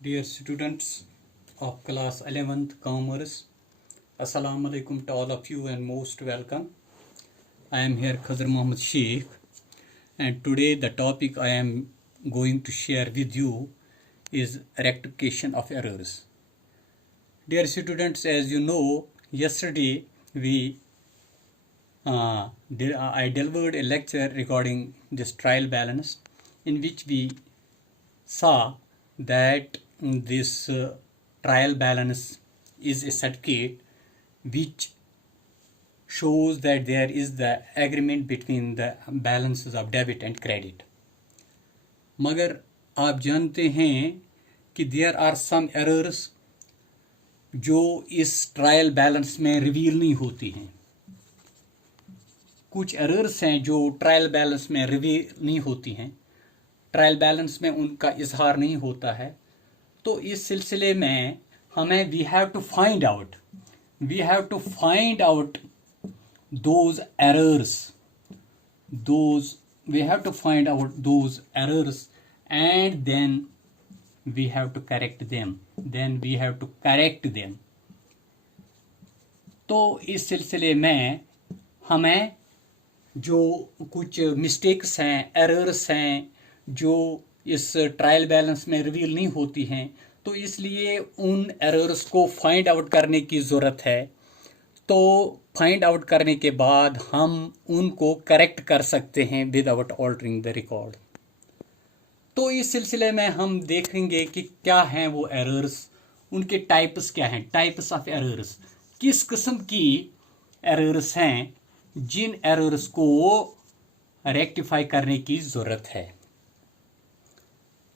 Dear students of class 11th Commerce, Assalamu alaikum to all of you and most welcome. I am here Khazar Muhammad Sheikh, and today the topic I am going to share with you is rectification of errors. Dear students, as you know, yesterday I delivered a lecture regarding this trial balance, in which we saw that this trial balance is a certificate which shows that there is the agreement between the balances of debit and credit. मगर आप जानते हैं कि there are some errors जो इस trial balance में reveal नहीं होती हैं. कुछ एरर्स हैं जो ट्रायल बैलेंस में रिवील नहीं होती हैं, ट्रायल बैलेंस में उनका इजहार नहीं होता है. तो इस सिलसिले में हमें we have to find out those errors and then we have to correct them. तो इस सिलसिले में हमें जो कुछ मिस्टेक्स हैं, एरर्स हैं जो इस ट्रायल बैलेंस में रिवील नहीं होती हैं, तो इसलिए उन एरर्स को फाइंड आउट करने की ज़रूरत है. तो फाइंड आउट करने के बाद हम उनको करेक्ट कर सकते हैं विदाउट ऑल्टरिंग द रिकॉर्ड. तो इस सिलसिले में हम देखेंगे कि क्या हैं वो एरर्स, उनके टाइप्स क्या हैं, टाइप्स ऑफ एरर्स, किस किस्म की एरर्स हैं जिन एरर्स को रेक्टिफाई करने की ज़रूरत है.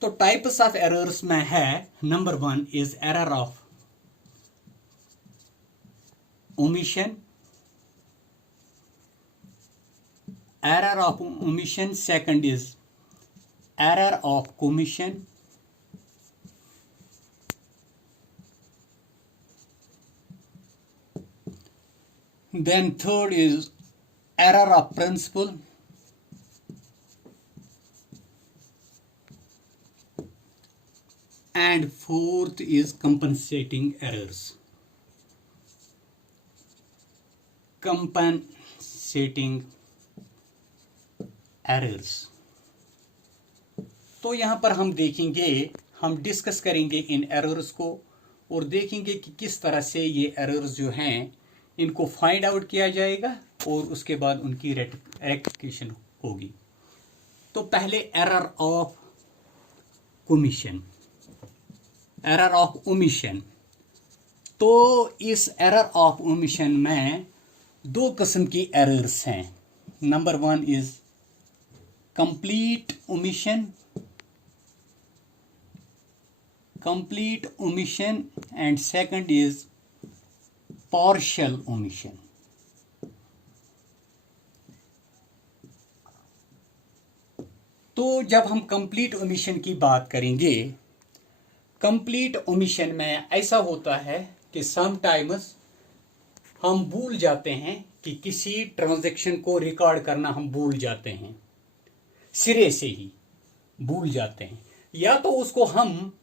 तो टाइप्स ऑफ एरर्स में है, number 1 is error of omission. Second is error of commission. Then third is error of principle. And fourth is compensating errors. तो यहाँ पर हम देखेंगे, हम डिस्कस करेंगे इन एरर्स को और देखेंगे कि किस तरह से ये एरर्स जो हैं इनको फाइंड आउट किया जाएगा और उसके बाद उनकी रेक्टिफिकेशन होगी. तो पहले एरर ऑफ ओमिशन. तो इस एरर ऑफ ओमिशन में दो किस्म की एरर्स हैं. Number 1 is complete omission and second is partial omission. तो जब हम कंप्लीट ओमिशन की बात करेंगे, कंप्लीट ओमिशन में ऐसा होता है कि समटाइम्स हम भूल जाते हैं कि किसी ट्रांजैक्शन को रिकॉर्ड करना हम भूल जाते हैं, सिरे से ही भूल जाते हैं, या तो उसको हम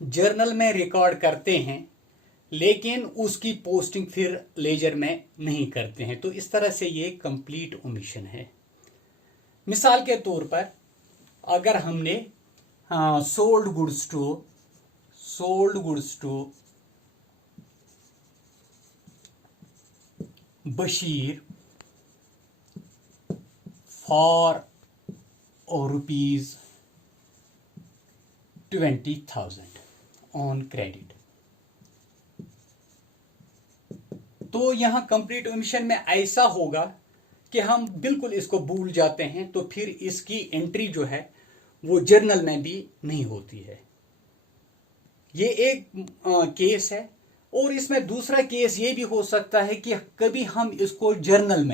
जर्नल में रिकॉर्ड करते हैं लेकिन उसकी पोस्टिंग फिर लेजर में नहीं करते हैं. तो इस तरह से ये कंप्लीट ओमिशन है. मिसाल के तौर पर अगर हमने sold goods to Bashir for ₹20,000 on credit. तो यहां कंप्लीट ओमिशन में ऐसा होगा कि हम बिल्कुल इसको भूल जाते हैं, तो फिर इसकी एंट्री जो है वो जर्नल में भी नहीं होती है. ये एक केस है. और इसमें दूसरा केस ये भी हो सकता है कि कभी हम इसको जर्नल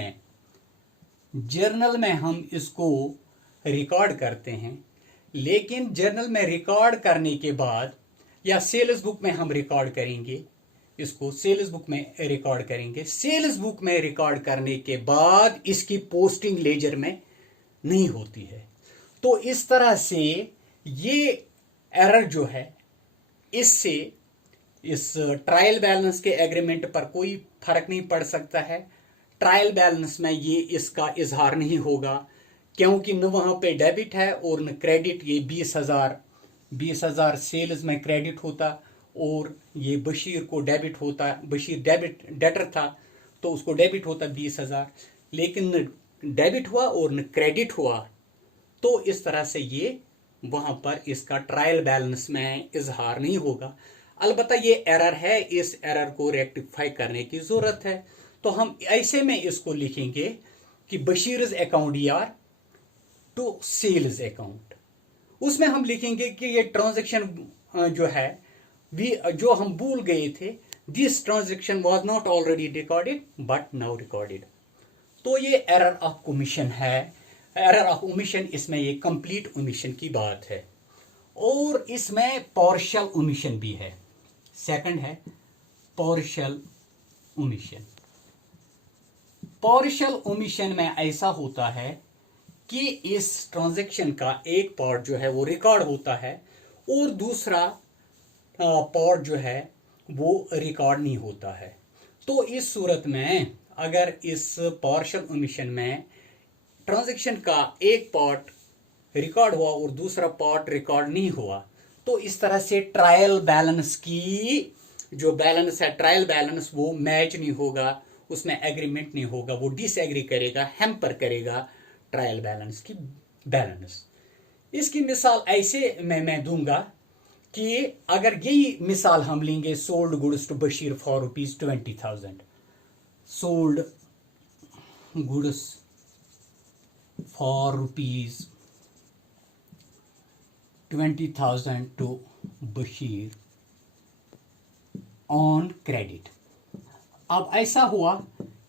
में हम इसको रिकॉर्ड करते हैं, लेकिन जर्नल में रिकॉर्ड करने के बाद या सेल्स बुक में हम रिकॉर्ड करेंगे, इसको सेल्स बुक में रिकॉर्ड करेंगे, सेल्स बुक में रिकॉर्ड करने के बाद इसकी पोस्टिंग लेजर में नहीं होती है. तो इस तरह से ये एरर जो है इससे इस ट्रायल बैलेंस के एग्रीमेंट पर कोई फर्क नहीं पड़ सकता है। ट्रायल बैलेंस में ये इसका इजहार नहीं होगा, क्योंकि न वहां पे डेबिट है और न क्रेडिट। ये 20,000 सेल्स में क्रेडिट होता और ये बशीर को डेबिट होता। बशीर डेबिट डेटर था तो उसको डेबिट होता 20,000, लेकिन न डेबिट हुआ और न क्रेडिट हुआ। तो इस तरह से ये वहां पर इसका ट्रायल बैलेंस में इजहार नहीं होगा। अलबत्ता ये एरर है, इस एरर को रेक्टिफाई करने की जरूरत है। तो हम ऐसे में इसको लिखेंगे कि बशीर्स अकाउंट यार टू सेल्स अकाउंट। उसमें हम लिखेंगे कि ये ट्रांजैक्शन जो है जो हम भूल गए थे, this transaction was not already recorded but now recorded. तो ये एरर ऑफ ओमिशन है, एरर ऑफ ओमिशन। इसमें ये कंप्लीट ओमिशन की बात है और इसमें पार्शियल ओमिशन भी है। सेकंड है पार्शियल ओमिशन। पार्शियल ओमिशन में ऐसा होता है कि इस ट्रांजैक्शन का एक पार्ट जो है वो रिकॉर्ड होता है और दूसरा पार्ट जो है वो रिकॉर्ड नहीं होता है। तो इस सूरत में अगर इस पार्शियल ओमिशन में ट्रांजैक्शन का एक पार्ट रिकॉर्ड हुआ और दूसरा पार्ट रिकॉर्ड नहीं हुआ, तो इस तरह से ट्रायल बैलेंस की जो बैलेंस है, ट्रायल बैलेंस वो मैच नहीं होगा, उसमें एग्रीमेंट नहीं होगा, वो डिसएग्री करेगा, हैम्पर करेगा ट्रायल बैलेंस की बैलेंस। इसकी मिसाल ऐसे मैं दूंगा कि अगर यही मिसाल हम लेंगे, sold goods to Bashir for ₹20,000, sold goods for ₹20,000 to Bashir on credit. अब ऐसा हुआ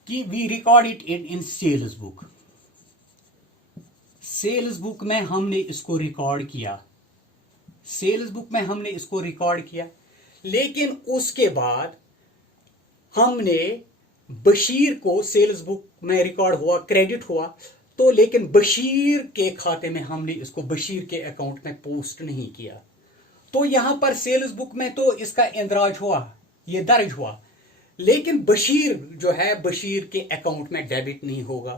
कि we record it in sales book. Sales book में हमने इसको रिकॉर्ड किया, सेल्स बुक में हमने इसको रिकॉर्ड किया, लेकिन उसके बाद हमने बशीर को सेल्स बुक में रिकॉर्ड हुआ, क्रेडिट हुआ, तो लेकिन बशीर के खाते में हमने इसको बशीर के अकाउंट में पोस्ट नहीं किया। तो यहां पर सेल्स बुक में तो इसका इंदराज हुआ, ये दर्ज हुआ, लेकिन बशीर जो है बशीर के अकाउंट में डेबिट नहीं होगा,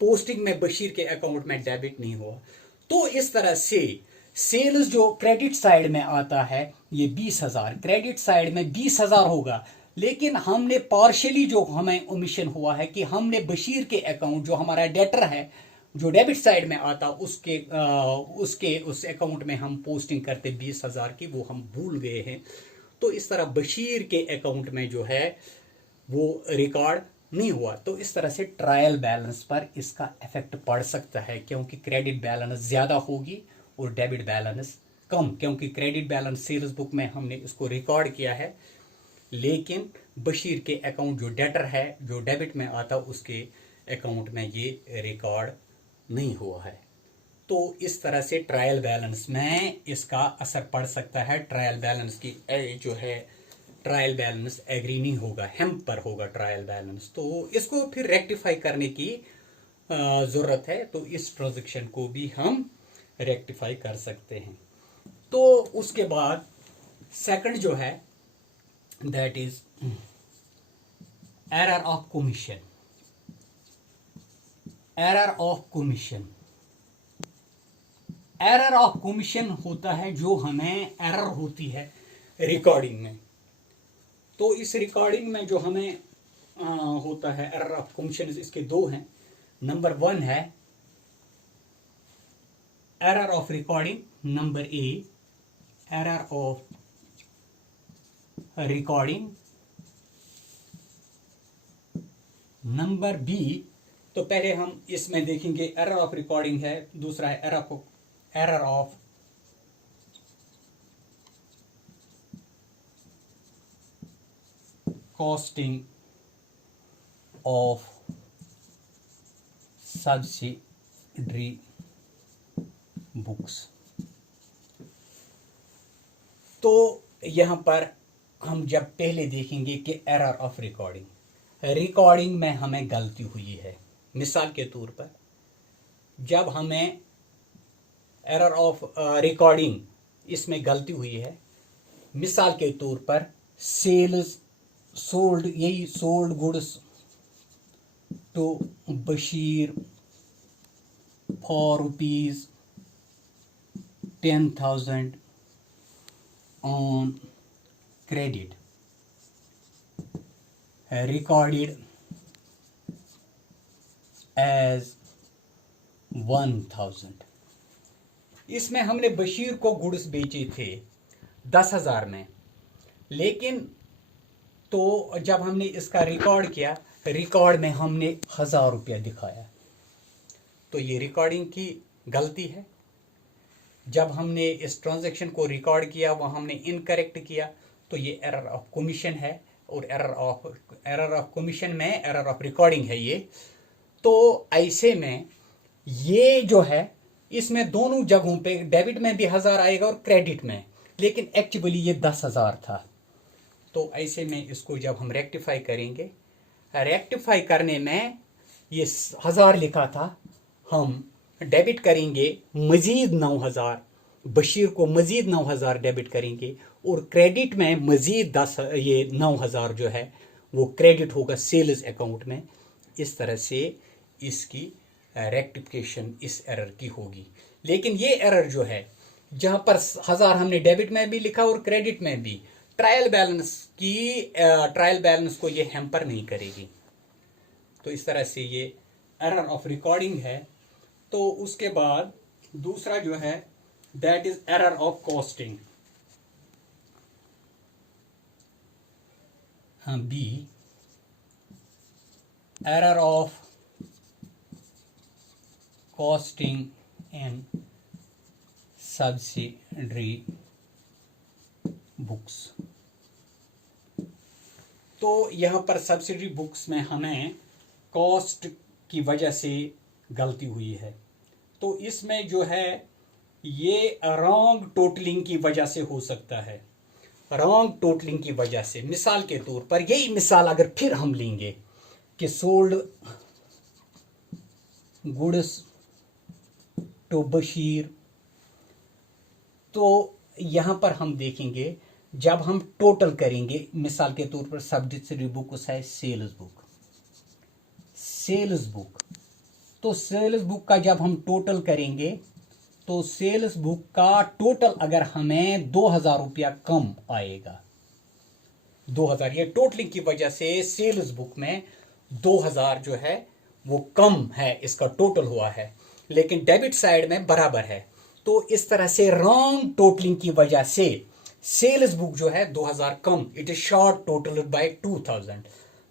पोस्टिंग में बशीर के अकाउंट में डेबिट नहीं हुआ। तो इस तरह से सेल्स जो क्रेडिट साइड में आता है ये 20,000, क्रेडिट साइड में 20,000 होगा, लेकिन हमने पार्शियली जो हमें ओमिशन हुआ है कि हमने बशीर के अकाउंट जो हमारा डेटर है जो डेबिट साइड में आता उसके उस अकाउंट में हम पोस्टिंग करते 20,000 की, वो हम भूल गए हैं। तो इस तरह बशीर के अकाउंट में जो है वो रिकॉर्ड नहीं हुआ। तो इस तरह से ट्रायल बैलेंस पर इसका इफेक्ट पड़ सकता है, क्योंकि क्रेडिट बैलेंस ज्यादा होगी और डेबिट बैलेंस कम, क्योंकि क्रेडिट बैलेंस सेल्स बुक में हमने इसको रिकॉर्ड किया है, लेकिन बशीर के अकाउंट जो डेटर है जो डेबिट में आता उसके अकाउंट में ये रिकॉर्ड नहीं हुआ है। तो इस तरह से ट्रायल बैलेंस में इसका असर पड़ सकता है। ट्रायल बैलेंस की जो है ट्रायल बैलेंस एग्री नहीं होगा, हैम्पर होगा ट्रायल बैलेंस। तो इसको फिर रेक्टिफाई करने की जरूरत है। तो इस ट्रांजैक्शन को भी हम रेक्टिफाई कर सकते हैं। तो उसके बाद सेकंड जो है that is error of commission. Error of commission, error of commission होता है जो हमें एरर होती है रिकॉर्डिंग में। तो इस रिकॉर्डिंग में जो हमें होता है एरर ऑफ कमीशन, इसके दो हैं। नंबर 1 है error of recording, number A error of recording, number B. तो पहले हम इसमें देखेंगे एरर ऑफ रिकॉर्डिंग है, दूसरा है error of costing of subsidiary books. तो यहां पर हम जब पहले देखेंगे कि एरर ऑफ रिकॉर्डिंग, रिकॉर्डिंग में हमें गलती हुई है। मिसाल के तौर पर जब हमें एरर ऑफ रिकॉर्डिंग इसमें गलती हुई है, मिसाल के तौर पर सेल्स सोल्ड, यही sold goods to Bashir for rupees 10,000 on credit recorded as 1,000। इसमें हमने बशीर को गुड्स बेचे थे 10,000 में, लेकिन तो जब हमने इसका रिकॉर्ड किया, रिकॉर्ड में हमने 1,000 रुपया दिखाया, तो ये रिकॉर्डिंग की गलती है। जब हमने इस ट्रांजैक्शन को रिकॉर्ड किया वह हमने इनकरेक्ट किया, तो ये एरर ऑफ कमीशन है, और एरर ऑफ कमीशन में एरर ऑफ रिकॉर्डिंग है ये। तो ऐसे में ये जो है, इसमें दोनों जगहों पे डेबिट में भी 1,000 आएगा और क्रेडिट में, लेकिन एक्चुअली ये 10,000 था। तो ऐसे में इसको जब हम रेक्टिफाई करेंगे, रेक्टिफाई करने में ये 1,000 लिखा था, हम डेबिट करेंगे मजीद 9,000, बशीर को मजीद 9,000 डेबिट करेंगे, और क्रेडिट में मजीद 9,000 जो है वो क्रेडिट होगा सेल्स अकाउंट में। इस तरह से इसकी रेक्टिफिकेशन इस एरर की होगी। लेकिन ये एरर जो है, जहां पर 1,000 हमने डेबिट में भी लिखा और क्रेडिट में भी, ट्रायल बैलेंस को ये हैम्पर नहीं करेगी। तो इस तरह से ये एरर ऑफ रिकॉर्डिंग है। तो उसके बाद दूसरा जो है, that is error of costing. B, error of costing in subsidiary books. तो यहां पर सब्सिडरी बुक्स में हमें कॉस्ट की वजह से गलती हुई है। तो इसमें जो है ये रॉन्ग टोटलिंग की वजह से हो सकता है, रॉन्ग टोटलिंग की वजह से। मिसाल के तौर पर यही मिसाल अगर फिर हम लेंगे कि सोल्ड गुड्स टू बशीर, तो यहां पर हम देखेंगे जब हम टोटल करेंगे, मिसाल के तौर पर सब्सिडरी बुक है सेल्स बुक, तो सेल्स बुक का जब हम टोटल करेंगे, तो सेल्स बुक का टोटल अगर हमें 2,000 रुपया कम आएगा, 2,000, ये टोटलिंग की वजह से सेल्स बुक में 2,000 जो है वो कम है, इसका टोटल हुआ है, लेकिन डेबिट साइड में बराबर है। तो इस तरह से रॉन्ग टोटलिंग की वजह से सेल्स बुक जो है 2,000 कम, it is short total by 2,000।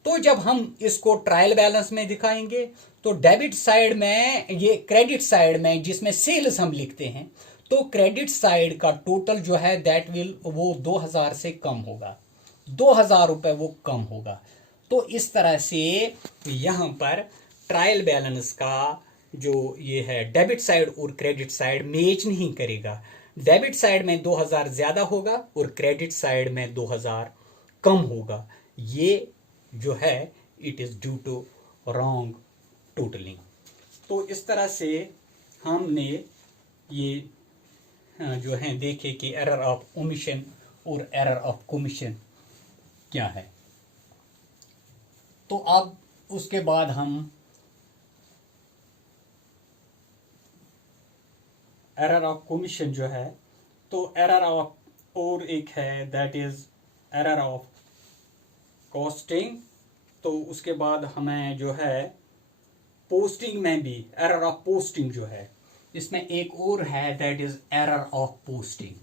तो जब हम इसको ट्रायल बैलेंस में दिखाएंगे, तो डेबिट साइड में, ये क्रेडिट साइड में जिसमें सेल्स हम लिखते हैं, तो क्रेडिट साइड का टोटल जो है दैट विल, वो 2,000 से कम होगा, 2,000 रुपए वो कम होगा। तो इस तरह से यहां पर ट्रायल बैलेंस का जो ये है, डेबिट साइड और क्रेडिट साइड मैच नहीं करेगा। डेबिट साइड में 2,000 ज्यादा होगा और क्रेडिट साइड में 2,000 कम होगा। ये जो है it is due to wrong totalling. तो इस तरह से हमने ये जो है देखे कि एरर ऑफ ओमिशन और एरर ऑफ कमीशन क्या है। तो अब उसके बाद हम एरर ऑफ कमीशन जो है, तो एरर ऑफ और एक है that is error of costing. तो उसके बाद हमें जो है पोस्टिंग में भी एरर ऑफ पोस्टिंग जो है, इसमें एक और है that is error of posting.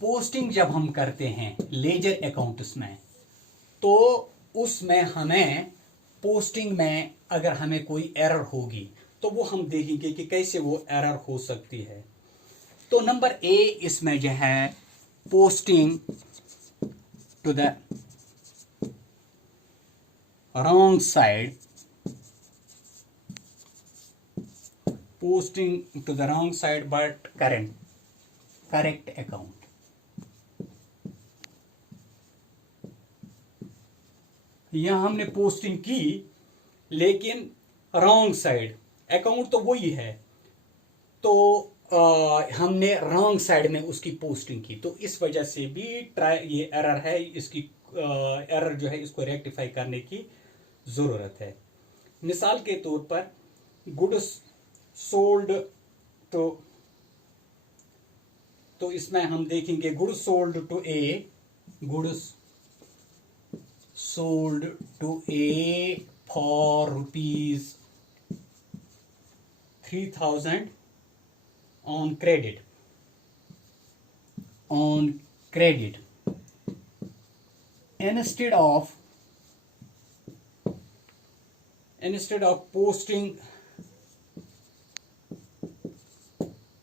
Posting जब हम करते हैं लेजर अकाउंट्स में, तो उसमें हमें पोस्टिंग में अगर हमें कोई एरर होगी, तो वो हम देखेंगे कि कैसे वो एरर हो सकती है। तो नंबर ए इसमें जो है posting to the wrong side, posting to the wrong side but correct account। यहां हमने पोस्टिंग की लेकिन रॉन्ग साइड, अकाउंट तो वही है, तो हमने रॉन्ग साइड में उसकी पोस्टिंग की, तो इस वजह से भी ये एरर है, इसकी एरर जो है इसको रेक्टिफाई करने की ज़रूरत है। मिसाल के तौर पर गुड्स सोल्ड, तो इसमें हम देखेंगे goods sold to A, goods sold to A for ₹3,000 on credit, instead of posting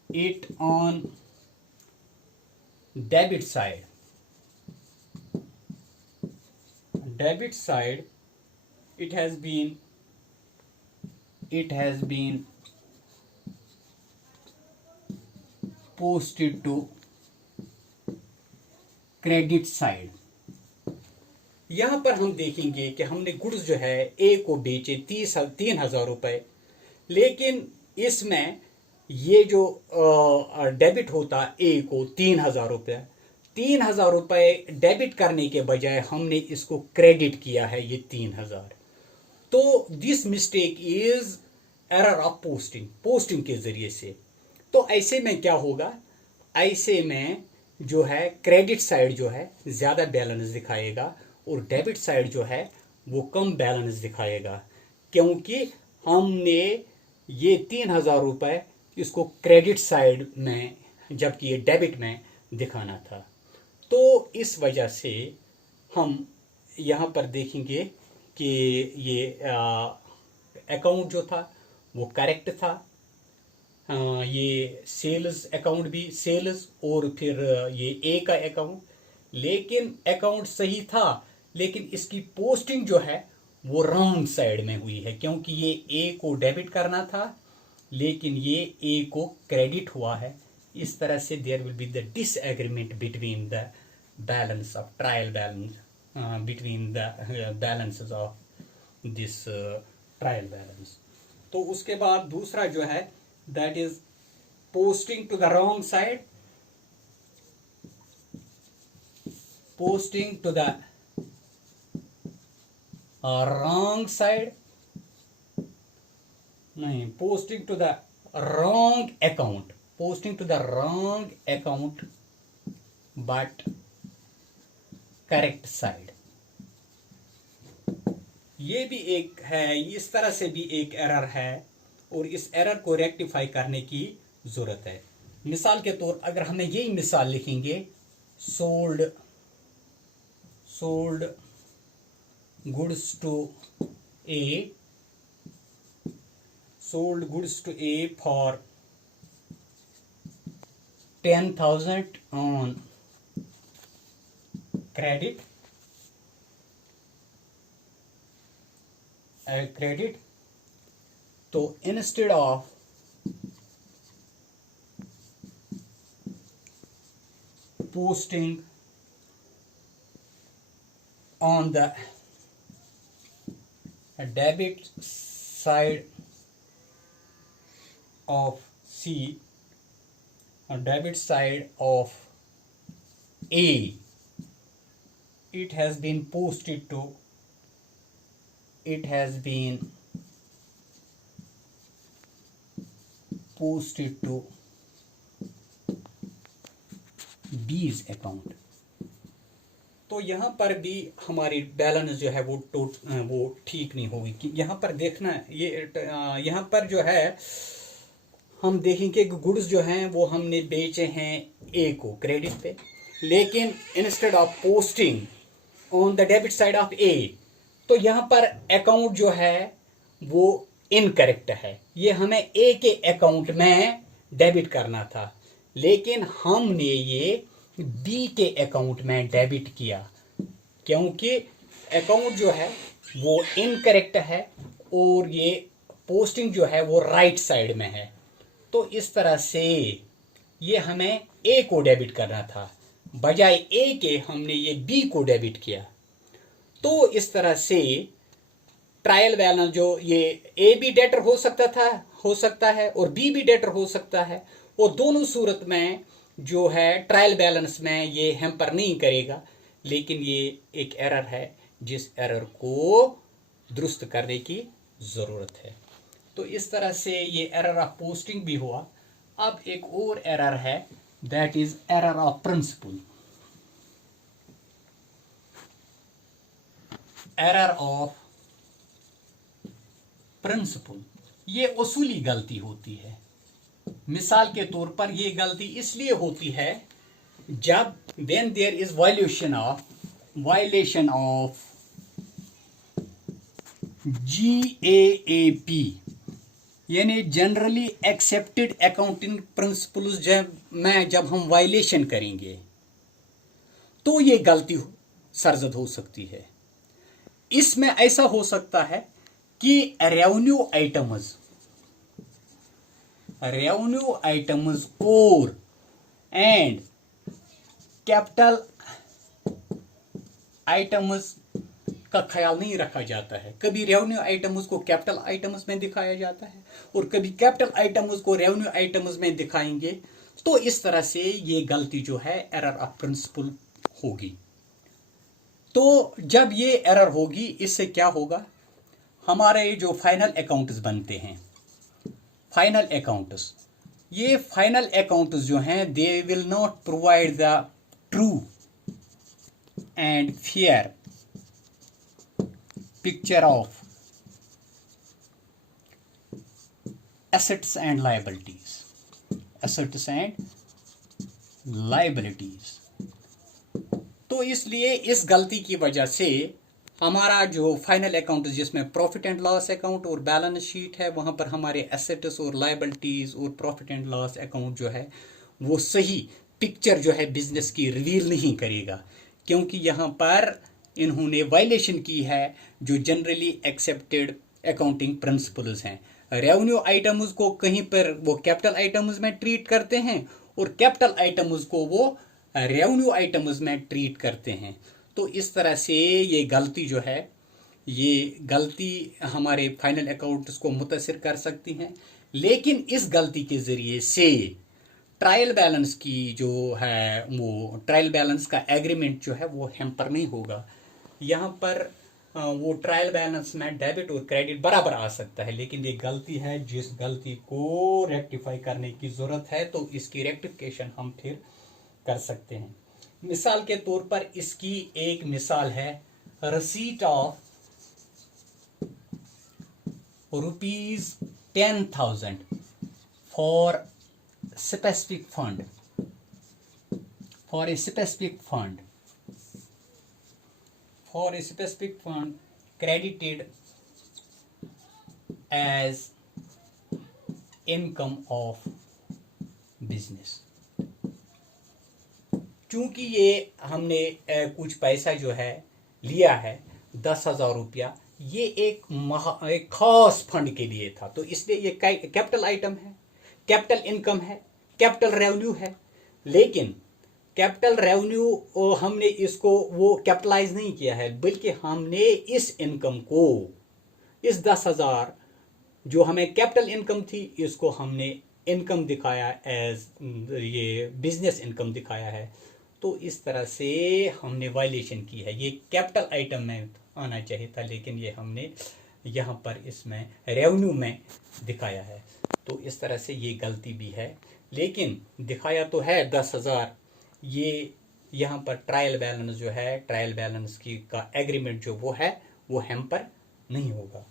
it on debit side, it has been posted to credit side. यहां पर हम देखेंगे कि हमने गुड्स जो है ए को बेचे 3,000 रुपए, लेकिन इसमें ये जो डेबिट होता ए को 3,000 रुपये, 3,000 रुपये डेबिट करने के बजाय हमने इसको क्रेडिट किया है ये 3,000। तो this mistake is error of posting के जरिए से। तो ऐसे में क्या होगा, ऐसे में जो है क्रेडिट साइड जो है ज्यादा बैलेंस दिखाएगा और डेबिट साइड जो है वो कम बैलेंस दिखाएगा, क्योंकि हमने ये 3,000 रुपये इसको क्रेडिट साइड में जबकि ये डेबिट में दिखाना था। तो इस वजह से हम यहाँ पर देखेंगे कि ये अकाउंट जो था वो करेक्ट था। ये सेल्स अकाउंट भी सेल्स और फिर ये ए का अकाउंट, लेकिन अकाउंट सही था लेकिन इसकी पोस्टिंग जो है वो रॉन्ग साइड में हुई है, क्योंकि ये ए को डेबिट करना था लेकिन ये ए को क्रेडिट हुआ है। इस तरह से there will be the disagreement between the balance of trial balance, between the balances of this trial balance. तो उसके बाद दूसरा जो है that is posting to the wrong side, posting to the wrong side, नहीं, posting to the wrong account, posting to the wrong account but correct side, ये भी एक है, इस तरह से भी एक एरर है और इस एरर को रेक्टिफाई करने की जरूरत है। मिसाल के तौर अगर हमें यही मिसाल लिखेंगे, sold goods to A for 10,000 on credit, तो instead of posting on the debit side of C, debit side of A, it has been posted to B's account. तो यहाँ पर भी हमारी बैलेंस जो है वो ठीक नहीं होगी कि यहाँ पर देखना ये यहाँ पर जो है हम देखेंगे कि गुड्स जो हैं वो हमने बेचे हैं ए को क्रेडिट पे, लेकिन instead of posting on the debit side of A, तो यहाँ पर अकाउंट जो है वो इनकरेक्ट है। ये हमें ए के अकाउंट में डेबिट करना था, लेकिन हमने ये बी के अकाउंट में डेबिट किया, क्योंकि अकाउंट जो है वो इनकरेक्ट है और ये पोस्टिंग जो है वो राइट साइड में है। तो इस तरह से ये हमें ए को डेबिट करना था, बजाय ए के हमने ये बी को डेबिट किया। तो इस तरह से ट्रायल बैलेंस जो ये ए भी डेटर हो सकता है और बी भी डेटर हो सकता है, और दोनों सूरत में जो है ट्रायल बैलेंस में ये हैम्पर नहीं करेगा, लेकिन ये एक एरर है जिस एरर को दुरुस्त करने की ज़रूरत है। तो इस तरह से ये एरर ऑफ पोस्टिंग भी हुआ। अब एक और एरर है, that is error of principle. Error of principle, ये उसूली गलती होती है। मिसाल के तौर पर ये गलती इसलिए होती है जब when there is violation of GAAP, यानी जनरली एक्सेप्टेड अकाउंटिंग प्रिंसिपल्स जब हम वायलेशन करेंगे तो ये गलती सरजद हो सकती है। इसमें ऐसा हो सकता है कि रेवेन्यू आइटम्स और एंड कैपिटल आइटम्स का ख्याल नहीं रखा जाता है। कभी रेवेन्यू आइटम्स को कैपिटल आइटम्स में दिखाया जाता है और कभी कैपिटल आइटम्स को रेवेन्यू आइटम्स में दिखाएंगे। तो इस तरह से ये गलती जो है एरर ऑफ प्रिंसिपल होगी। तो जब ये एरर होगी, इससे क्या होगा, हमारे जो फाइनल अकाउंट्स बनते हैं, फाइनल अकाउंट्स, ये फाइनल अकाउंट्स जो हैं they will not provide the true and fair picture of assets and liabilities। तो इसलिए इस गलती की वजह से हमारा जो फाइनल अकाउंट जिसमें प्रॉफिट एंड लॉस अकाउंट और बैलेंस शीट है, वहां पर हमारे एसेट्स और लायबिलिटीज और प्रॉफिट एंड लॉस अकाउंट जो है वो सही पिक्चर जो है बिजनेस की रिवील नहीं करेगा, क्योंकि यहां पर इन्होंने वायलेशन की है जो जनरली एक्सेप्टेड अकाउंटिंग प्रिंसिपल्स हैं। रेवेन्यू आइटम्स को कहीं पर वो कैपिटल आइटम्स में ट्रीट करते हैं और कैपिटल आइटम्स को वो रेवेन्यू आइटम्स में ट्रीट करते हैं। तो इस तरह से ये गलती जो है, ये गलती हमारे फाइनल अकाउंट्स को मुतासिर कर सकती हैं। लेकिन इस गलती के ज़रिए से ट्रायल बैलेंस की जो है वो ट्रायल बैलेंस का एग्रीमेंट जो है वो हैम्पर नहीं होगा। यहाँ पर वो ट्रायल बैलेंस में डेबिट और क्रेडिट बराबर आ सकता है, लेकिन ये गलती है जिस गलती को रेक्टिफाई करने की ज़रूरत है। तो इसकी रेक्टिफिकेशन हम फिर कर सकते हैं। मिसाल के तौर पर इसकी एक मिसाल है receipt of ₹10,000 for specific fund, for a specific fund credited as income of business। चूंकि ये हमने कुछ पैसा जो है लिया है 10,000 रुपया, ये एक खास फंड के लिए था, तो इसलिए ये कैपिटल आइटम है, कैपिटल इनकम है, कैपिटल रेवेन्यू है। लेकिन कैपिटल रेवेन्यू हमने इसको वो कैपिटलाइज नहीं किया है, बल्कि हमने इस इनकम को, इस 10,000 जो हमें कैपिटल इनकम थी, इसको हमने इनकम दिखाया एज ये बिजनेस इनकम दिखाया है। तो इस तरह से हमने वायलेशन की है। ये कैपिटल आइटम में आना चाहिए था, लेकिन ये हमने यहाँ पर इसमें रेवेन्यू में दिखाया है। तो इस तरह से ये गलती भी है, लेकिन दिखाया तो है 10,000। ये यहाँ पर ट्रायल बैलेंस जो है, ट्रायल बैलेंस की का एग्रीमेंट जो वो है वो हैम्पर नहीं होगा।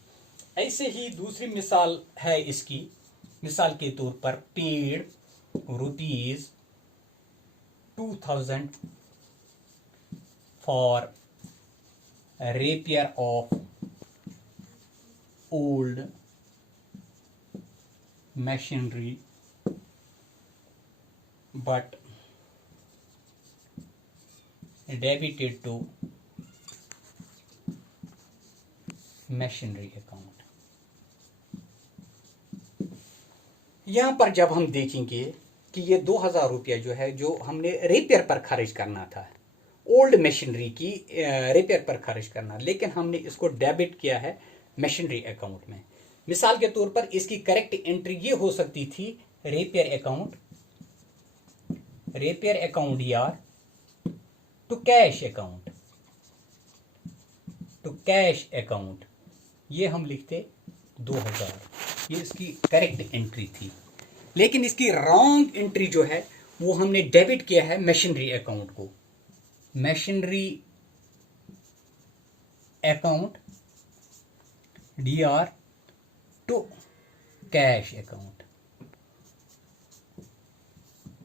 ऐसे ही दूसरी मिसाल है इसकी, मिसाल के तौर पर paid ₹2,000 for repair of old machinery but debited to machinery account। यहां पर जब हम देखेंगे कि ये 2,000 रुपया जो है, जो हमने रिपेयर पर खर्च करना था, ओल्ड मशीनरी की रिपेयर पर खर्च करना, लेकिन हमने इसको डेबिट किया है मशीनरी अकाउंट में। मिसाल के तौर पर इसकी करेक्ट एंट्री ये हो सकती थी रिपेयर अकाउंट रेपियर अकाउंट यार to cash account, to cash account, ये हम लिखते 2000, ये इसकी करेक्ट एंट्री थी। लेकिन इसकी रॉन्ग एंट्री जो है वो हमने डेबिट किया है मशीनरी अकाउंट को, machinery account DR to cash account.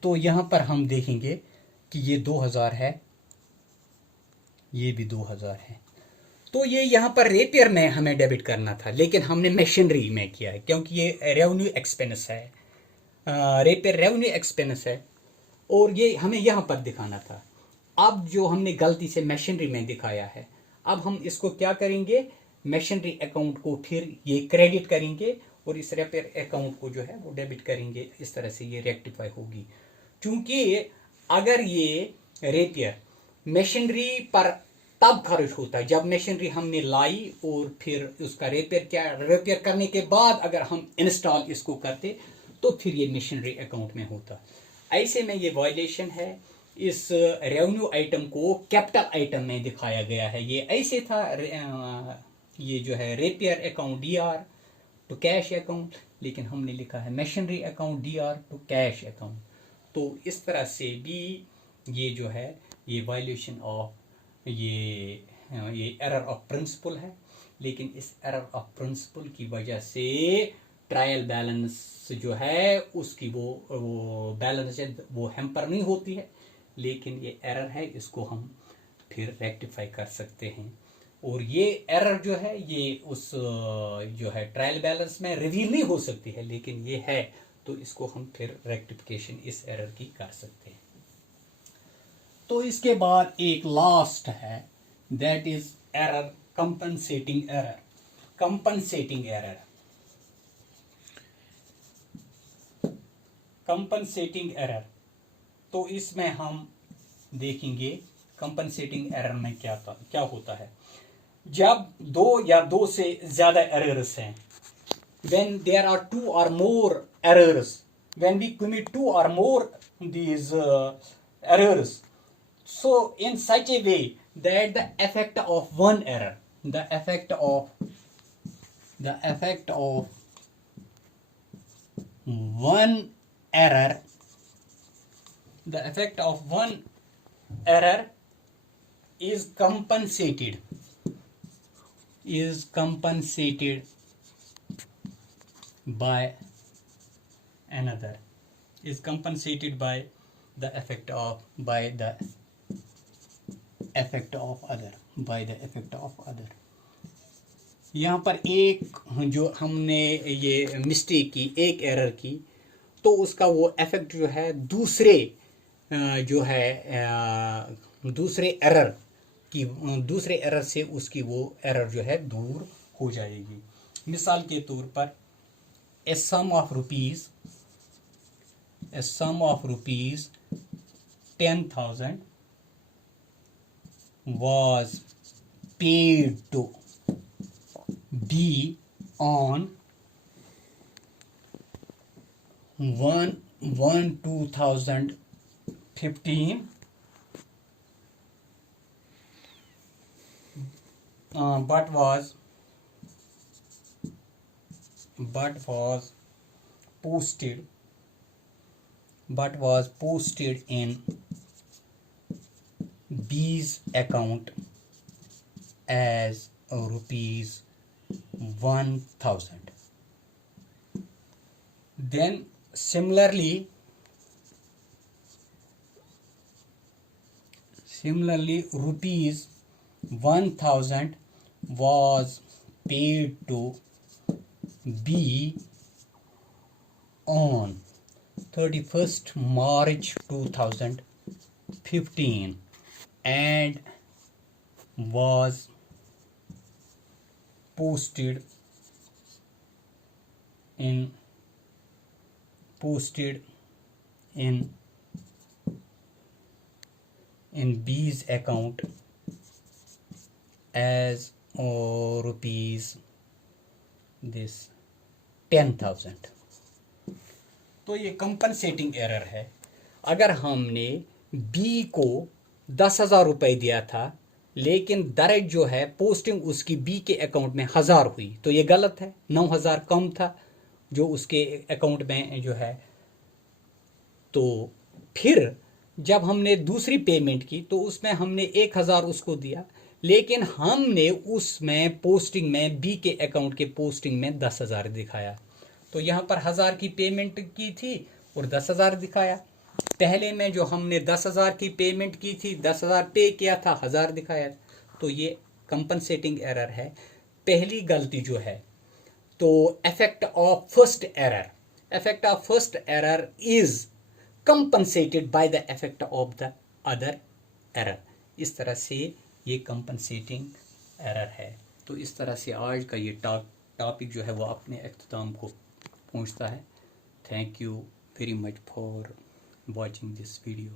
तो यहां पर हम देखेंगे कि ये 2000 है, ये भी 2000 है। तो ये यहां पर रेपियर में हमें डेबिट करना था, लेकिन हमने मशीनरी में किया है क्योंकि ये रेवेन्यू एक्सपेंस है, रेपियर रेवेन्यू एक्सपेंस है, और ये हमें यहां पर दिखाना था। अब जो हमने गलती से मशीनरी में दिखाया है, अब हम इसको क्या करेंगे, मशीनरी अकाउंट को फिर ये क्रेडिट करेंगे और इस रेपियर अकाउंट को जो है वो डेबिट करेंगे। इस तरह से ये रेक्टिफाई होगी। क्योंकि अगर ये रेपियर मशीनरी पर तब खर्च होता है जब मशीनरी हमने लाई और फिर उसका रेपियर करने के बाद अगर हम इंस्टॉल इसको करते तो फिर ये मशीनरी अकाउंट में होता। ऐसे में ये वायलेशन है। इस रेवेन्यू आइटम को कैपिटल आइटम में दिखाया गया है। ये ऐसे था, ये जो है repair account DR to cash account, लेकिन हमने लिखा है machinery account DR to cash account. तो इस तरह से भी ये जो है ये वायलेशन ऑफ ये एरर ऑफ प्रिंसिपल है। लेकिन इस एरर ऑफ प्रिंसिपल की वजह से ट्रायल बैलेंस जो है उसकी वो बैलेंस है वो हैम्पर नहीं होती है, लेकिन ये एरर है, इसको हम फिर रेक्टिफाई कर सकते हैं। और ये एरर जो है ये उस जो है ट्रायल बैलेंस में रिवील नहीं हो सकती है, लेकिन ये है तो इसको हम फिर रेक्टिफिकेशन इस एरर की कर सकते हैं। तो इसके बाद एक लास्ट है, that is error compensating error. Compensating error, compensating error, तो इसमें हम देखेंगे कंपनसेटिंग एरर में क्या होता है। जब दो या दो से ज्यादा एरर्स हैं, when there are two or more errors, when we commit two or more these errors, so in such a way that the effect of one error, the effect of one error, the effect of one error is compensated by another, is compensated by the effect of other। यहाँ पर एक जो हमने ये mistake की, एक error की, तो उसका वो इफेक्ट जो है दूसरे जो है दूसरे एरर से उसकी वो एरर जो है दूर हो जाएगी। मिसाल के तौर पर a sum of rupees 10,000 was paid to B on 1/1/2015, but was posted in B's account as rupees 1,000. Then similarly rupees 1,000 was paid to B on 31st March 2015 and was posted in B's account as rupees this 10,000। तो ये compensating error है। अगर हमने B को 10,000 रुपये दिया था, लेकिन डायरेक्ट जो है पोस्टिंग उसकी बी के अकाउंट में 1,000 हुई, तो ये गलत है। 9,000 कम था जो उसके अकाउंट में जो है। तो फिर जब हमने दूसरी पेमेंट की तो उसमें हमने 1,000 उसको दिया, लेकिन हमने उसमें पोस्टिंग में बी के अकाउंट के पोस्टिंग में 10,000 दिखाया। तो यहाँ पर 1,000 की पेमेंट की थी और 10,000 दिखाया। पहले में जो हमने 10,000 की पेमेंट की थी, 10,000 पे किया था, 1,000 दिखाया। तो ये कंपनसेटिंग एरर है, पहली गलती जो है। तो effect of first error is compensated by the effect of the other error। इस तरह से ये compensating error है। तो इस तरह से आज का ये टॉपिक जो है वो अपने अख्ताम को पहुंचता है। Thank you very much for watching this video.